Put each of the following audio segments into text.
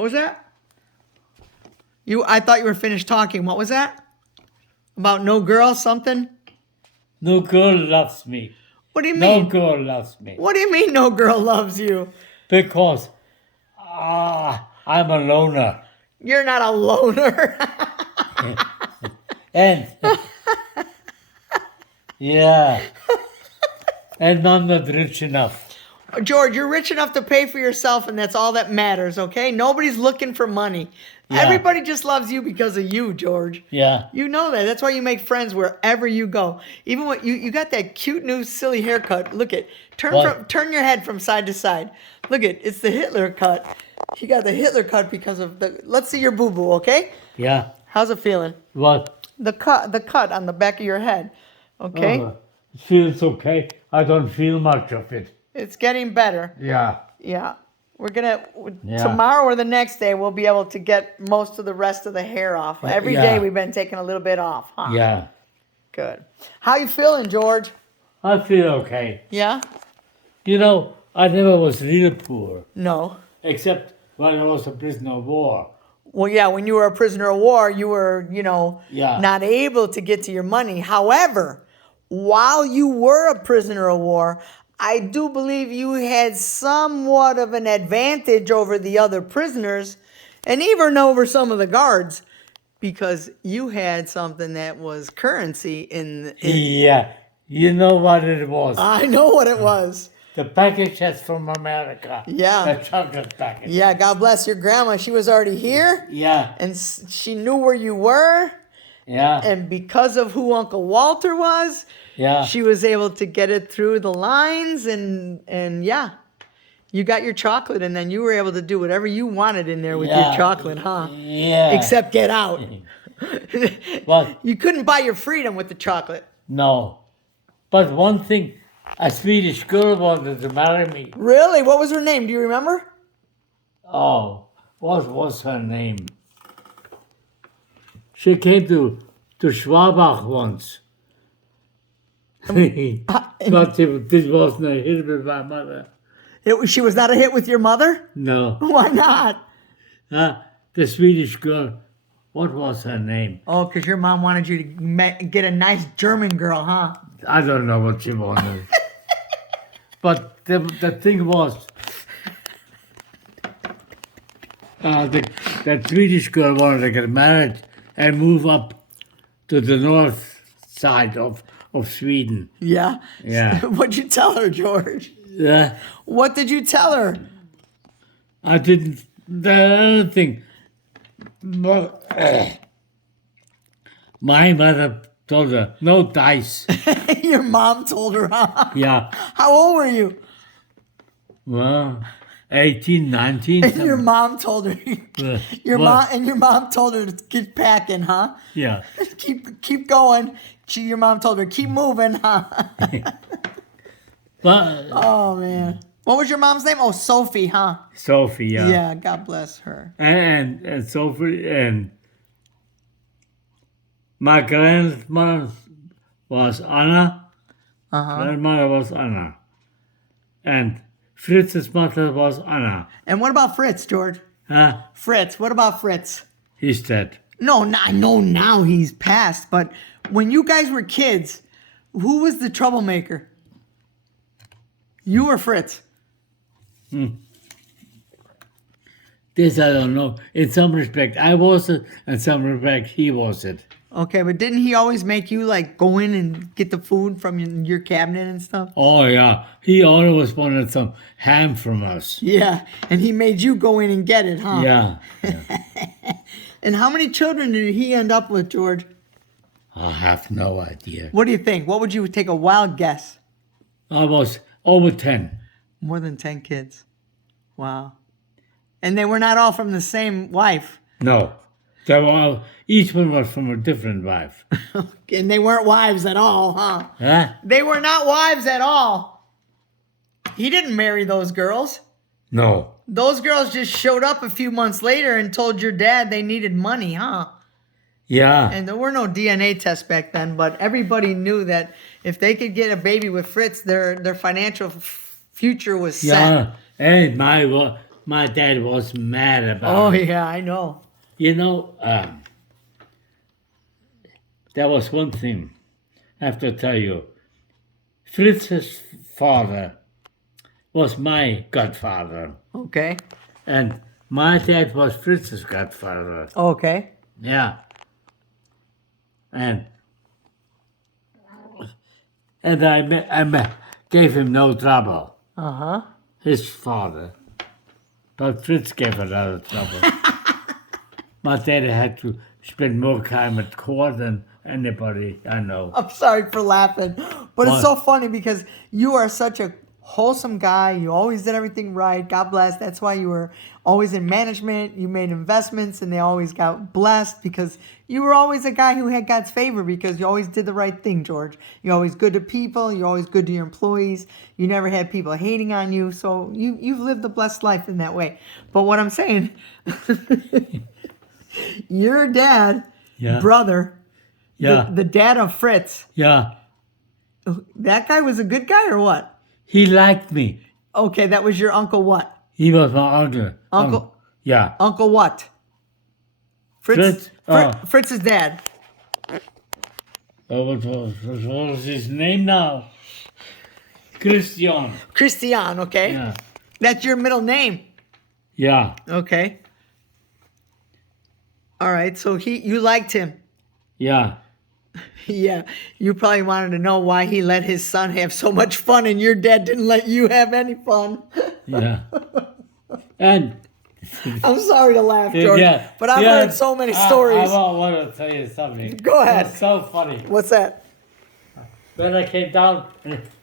What was that? I thought you were finished talking. What was that? About no girl something? No girl loves me. What do you No mean? girl loves me. What do you mean no girl loves you? Because I'm a loner. You're not a loner. And yeah. And I'm not rich enough. George, you're rich enough to pay for yourself, and that's all that matters, okay? Nobody's looking for money. Yeah. Everybody just loves you because of you, George. Yeah. You know that. That's why you make friends wherever you go. Even when you got that cute new silly haircut. Look at turn your head from side to side. Look at it's the Hitler cut. You got the Hitler cut because of the. Let's see your boo boo, okay? Yeah. How's it feeling? What? The cut on the back of your head, okay? It feels okay. I don't feel much of it. It's getting better. Yeah. Yeah. Tomorrow or the next day, we'll be able to get most of the rest of the hair off. Every day we've been taking a little bit off, huh? Yeah. Good. How you feeling, George? I feel okay. Yeah? You know, I never was real poor. No. Except when I was a prisoner of war. Well, yeah, when you were a prisoner of war, you were, Yeah. not able to get to your money. However, while you were a prisoner of war, I do believe you had somewhat of an advantage over the other prisoners and even over some of the guards because you had something that was currency in Yeah. You know what it was? I know what it was. The package that's from America. Yeah. The chocolate package. Yeah, God bless your grandma. She was already here. Yeah. And she knew where you were. Yeah. And because of who Uncle Walter was, Yeah. she was able to get it through the lines and yeah. You got your chocolate and then you were able to do whatever you wanted in there with your chocolate, huh? Yeah. Except get out. What? You couldn't buy your freedom with the chocolate. No. But one thing, a Swedish girl wanted to marry me. Really? What was her name? Do you remember? Oh, what was her name? She came to Schwabach once. But this wasn't a hit with my mother. She was not a hit with your mother? No. Why not? The Swedish girl, what was her name? Oh, because your mom wanted you to get a nice German girl, huh? I don't know what she wanted. But the thing was, that Swedish girl wanted to get married and move up to the north side of Sweden. Yeah? Yeah. What'd you tell her, George? Yeah. What did you tell her? I didn't. The other thing, my mother told her, no dice. Your mom told her, huh? Yeah. How old were you? Well, 18, 19. And your mom told her. Your What? mom told her to keep packing, huh? Yeah. Keep going. Your mom told her keep moving, huh? But Oh man. What was your mom's name? Oh, Sophie, huh? Sophie, yeah. Yeah, God bless her. And Sophie and my grandmother was Anna. Grandmother was Anna. And Fritz's mother was Anna. And what about Fritz, George? Huh? Fritz. What about Fritz? He's dead. No, I know now he's passed, but when you guys were kids, who was the troublemaker? You or Fritz? This I don't know. In some respect, I was it. In some respect, he was it. Okay, but didn't he always make you like go in and get the food from your cabinet and stuff? Oh, yeah. He always wanted some ham from us. Yeah, and he made you go in and get it, huh? Yeah. And how many children did he end up with, George? I have no idea. What do you think? What would you take a wild guess? I was over 10. More than 10 kids. Wow. And they were not all from the same wife. No. They were all, each one was from a different wife. And they weren't wives at all, huh? Huh? They were not wives at all. He didn't marry those girls. No. Those girls just showed up a few months later and told your dad they needed money, huh? Yeah. And there were no DNA tests back then, but everybody knew that if they could get a baby with Fritz, their financial future was set. Yeah. And my dad was mad about Oh, it. yeah, I know. You know, there was one thing I have to tell you. Fritz's father was my godfather, Okay. and my dad was Fritz's godfather. Okay. Yeah, and gave him no trouble. Uh-huh. His father, but Fritz gave a lot of trouble. My dad had to spend more time at court than anybody I know. I'm sorry for laughing, but it's What? so funny because you are such a wholesome guy. You always did everything right. God bless. That's why you were always in management. You made investments and they always got blessed because you were always a guy who had God's favor because you always did the right thing, George. You're always good to people. You're always good to your employees. You never had people hating on you. So you've lived a blessed life in that way. But what I'm saying, your dad, Yeah. brother, Yeah, the dad of Fritz, yeah. that guy was a good guy or what? He liked me. Okay, that was your uncle what? He was my uncle. Uncle- Yeah. Uncle what? Fritz? Fritz's dad. What was his name now? Christian. Christian, okay? Yeah. That's your middle name. Yeah. Okay. All right, so you liked him. Yeah. Yeah, you probably wanted to know why he let his son have so much fun and your dad didn't let you have any fun. Yeah. And I'm sorry to laugh, George, yeah, but I've yeah, heard so many stories. I want to tell you something. Go ahead. It's so funny. What's that? When I came down,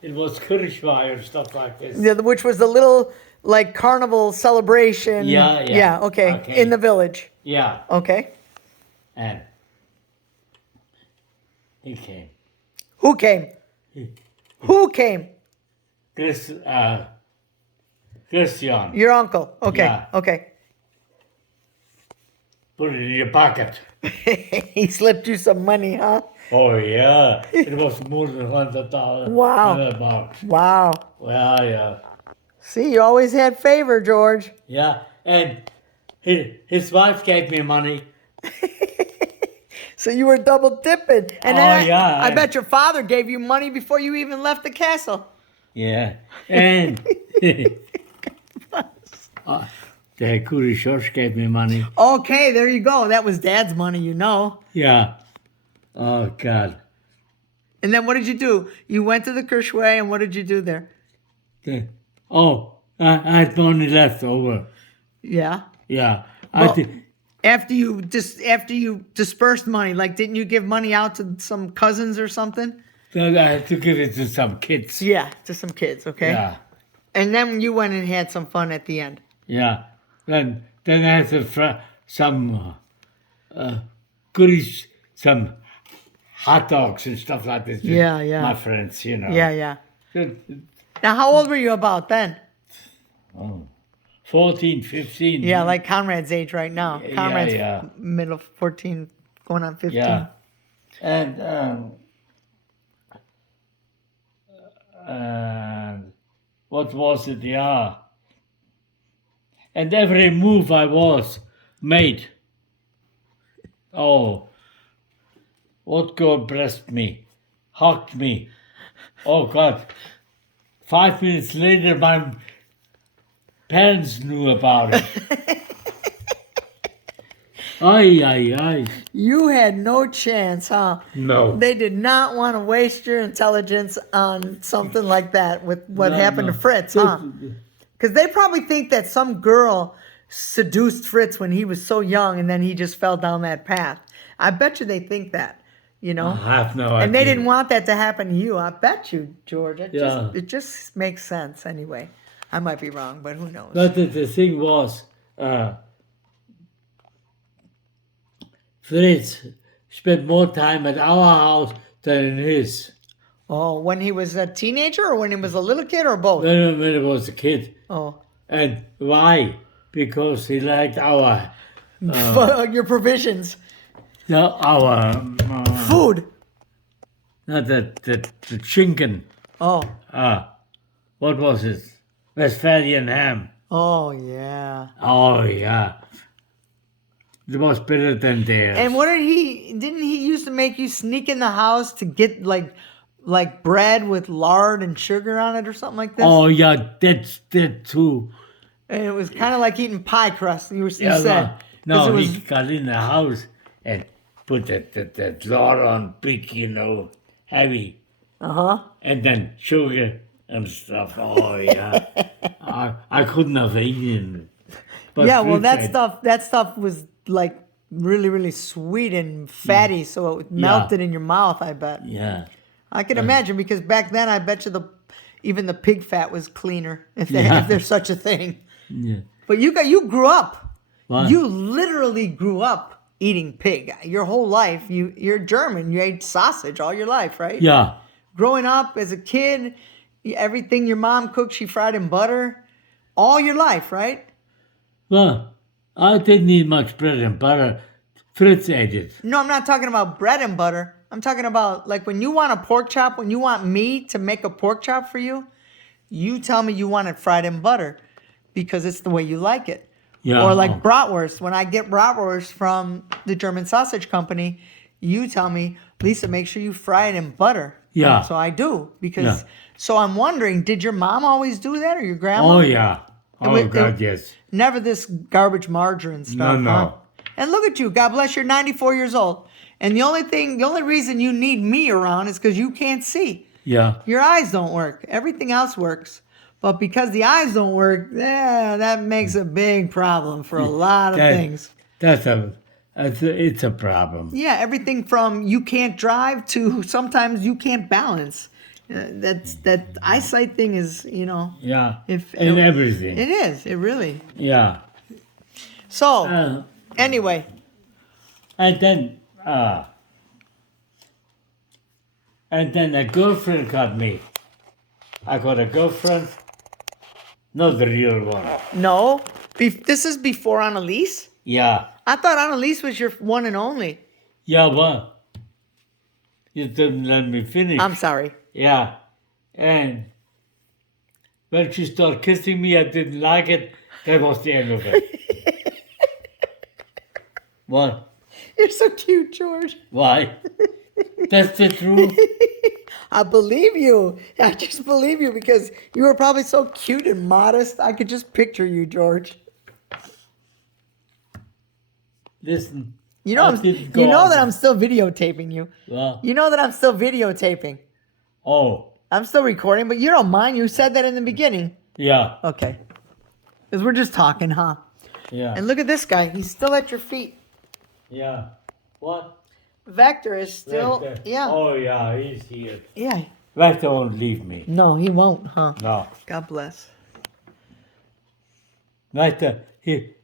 it was Kirchweih and stuff like this. Yeah, which was the little like carnival celebration. Yeah. Yeah, okay. In the village. Yeah. Okay. And he came. Who came? Who came? Christian. Your uncle. Okay. Yeah. Okay. Put it in your pocket. He slipped you some money, huh? Oh, yeah. It was more than $100. Wow. $100. Wow. Well, yeah. See, you always had favor, George. Yeah. And his wife gave me money. So you were double dipping. And Oh, then yeah. I bet your father gave you money before you even left the castle. Yeah. And the Kuri Church gave me money. Okay, there you go. That was Dad's money, you know. Yeah. Oh, God. And then what did you do? You went to the Kirchweih, and what did you do there? I had money left over. Yeah. Yeah. Well, after you dispersed money, like didn't you give money out to some cousins or something? I had to give it to some kids. Yeah, to some kids, okay? Yeah. And then you went and had some fun at the end. Yeah. Then I had some goodies, some hot dogs and stuff like this. with Yeah, yeah. My friends, you know. Yeah, yeah. Good. Now, how old were you about then? 14, 15. Yeah, like Conrad's age right now. Yeah, Conrad's yeah. middle 14, going on 15. Yeah. And what was it? Yeah. And every move I was made. Oh, what God blessed me, hugged me. Oh God. 5 minutes later, my parents knew about it. Ay. You had no chance, huh? No. They did not want to waste your intelligence on something like that with what happened to Fritz, huh? Because they probably think that some girl seduced Fritz when he was so young and then he just fell down that path. I bet you they think that, you know? I have no idea. And they didn't want that to happen to you. I bet you, George. Yeah. It just makes sense anyway. I might be wrong, but who knows? But the thing was, Fritz spent more time at our house than in his. Oh, when he was a teenager or when he was a little kid or both? When he was a kid. Oh. And why? Because he liked our Your provisions. Food. Not the Schinken. Oh. What was it? Westphalian ham. Oh yeah. Oh, yeah. It was better than theirs. And what didn't he used to make you sneak in the house to get like bread with lard and sugar on it or something like this? Oh, yeah, that's that too. And it was kind of like eating pie crust. You Yeah, said. 'Cause no, it was, he got in the house and put that lard on big, heavy. uh-huh. And then sugar and stuff. Oh, yeah. I couldn't have eaten it. But Yeah, well Fritz that stuff was like really, really sweet and fatty, so it melted in your mouth, I bet. Yeah. I can imagine because back then I bet you even the pig fat was cleaner if Yeah. there's such a thing. Yeah. But you grew up. What? You literally grew up eating pig. Your whole life. You're German. You ate sausage all your life, right? Yeah. Growing up as a kid, everything your mom cooked, she fried in butter all your life, right? Well, I didn't eat much bread and butter. Fritz ate it. No, I'm not talking about bread and butter. I'm talking about like when you want a pork chop, when you want me to make a pork chop for you, you tell me you want it fried in butter because it's the way you like it. Yeah. Or like bratwurst. When I get bratwurst from the German sausage company, you tell me, Lisa, make sure you fry it in butter. Yeah. And so I do because. Yeah. So I'm wondering, did your mom always do that or your grandma? Oh, yeah. Oh, was- God, yes. Never this garbage margarine stuff. No. Huh? And look at you. God bless, you're 94 years old. And the only reason you need me around is because you can't see. Yeah. Your eyes don't work. Everything else works. But because the eyes don't work, that makes a big problem for a lot of things. It's a problem. Yeah, everything from you can't drive to sometimes you can't balance. That eyesight thing is, Yeah. If and everything. It is. It really. Yeah. So, anyway. And then a girlfriend got me. I got a girlfriend, not the real one. No. This is before Annalise? Yeah. I thought Annalise was your one and only. Yeah, well, you didn't let me finish. I'm sorry. Yeah. And when she started kissing me, I didn't like it. That was the end of it. What? You're so cute, George. Why? That's the truth. I believe you. I just believe you because you were probably so cute and modest. I could just picture you, George. Listen. You know, that I'm still videotaping you. Well, You know that I'm still videotaping. oh, I'm still recording, but you don't mind. You said that in the beginning. yeah, Okay. Because we're just talking, huh? yeah, And look at this guy. He's still at your feet. yeah. What? Vector is still, Vector. yeah. Oh, yeah, he's here. Yeah. Vector won't leave me. No, he won't, huh? No. God bless. Vector,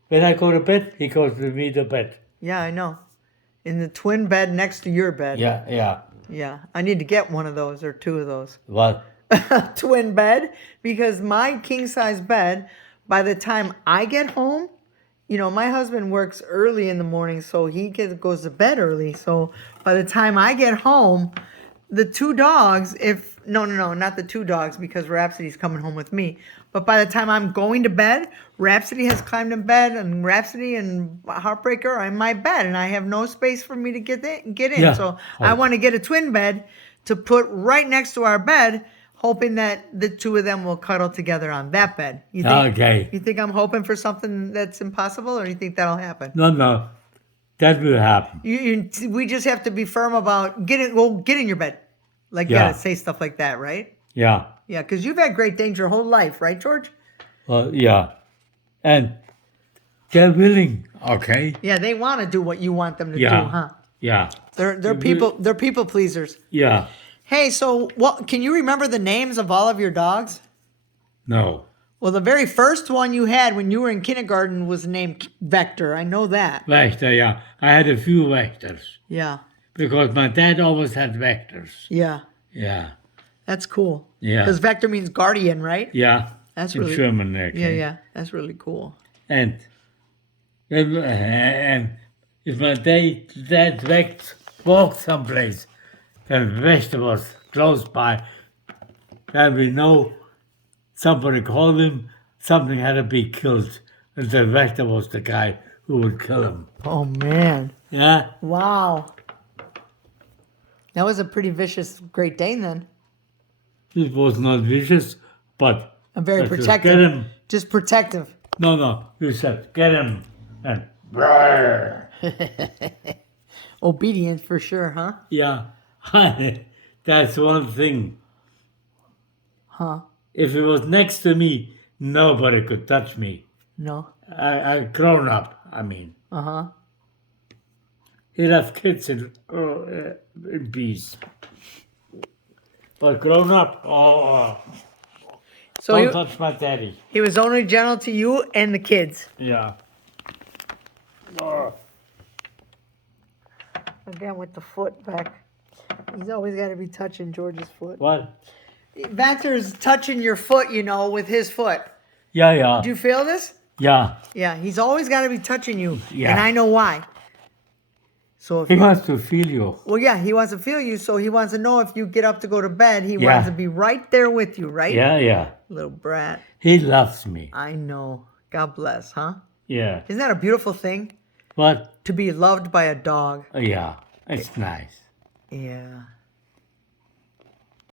when I go to bed, he goes with me to bed. Yeah, I know. In the twin bed next to your bed. Yeah, yeah. Yeah. I need to get one of those or two of those. What? Twin bed because my king size bed, by the time I get home, my husband works early in the morning, so he goes to bed early. So by the time I get home, the two dogs, no, not the two dogs because Rhapsody's coming home with me. But by the time I'm going to bed, Rhapsody has climbed in bed, and Rhapsody and Heartbreaker are in my bed, and I have no space for me to get in. Yeah. So I want to get a twin bed to put right next to our bed, hoping that the two of them will cuddle together on that bed. You think, Okay. You think I'm hoping for something that's impossible, or you think that'll happen? No. That will happen. We just have to be firm about get in your bed. Like, you Yeah. gotta say stuff like that, right? Yeah. Yeah, because you've had Great Danes your whole life, right, George? Well, yeah. And they're willing, okay? Yeah, they want to do what you want them to Yeah. do, huh? Yeah. They're people pleasers. Yeah. Hey, so can you remember the names of all of your dogs? No. Well, the very first one you had when you were in kindergarten was named Vector. I know that. Vector, yeah. I had a few vectors Yeah. because my dad always had vectors. Yeah. Yeah. That's cool. Yeah. Because Vector means guardian, right? Yeah. That's in really German, okay. Yeah. That's really cool. And if my dad walked someplace, then Vector was close by, then we know somebody called him, something had to be killed. And the rector was the guy who would kill him. Oh, man. Yeah? Wow. That was a pretty vicious Great Dane then. It was not vicious, but... And very I said, protective. Get him. Just protective. No. You said, get him. And... Brrr. Obedient for sure, huh? Yeah. That's one thing. Huh? If it was next to me, nobody could touch me. No. I grown up, I mean. Uh-huh. He left kids in peace. But grown up, So don't touch my daddy. he was only gentle to you and the kids. Yeah. Again with the foot back. He's always got to be touching George's foot. What? Vanter's touching your foot, you know, with his foot. Yeah. Do you feel this? Yeah. Yeah, he's always got to be touching you. Yeah. And I know why. So if He wants to feel you. Well, yeah, he wants to feel you, so he wants to know if you get up to go to bed, he wants to be right there with you, right? Yeah. Little brat. He loves me. I know. God bless, huh? Yeah. Isn't that a beautiful thing? What? To be loved by a dog. Yeah. It's nice. Yeah.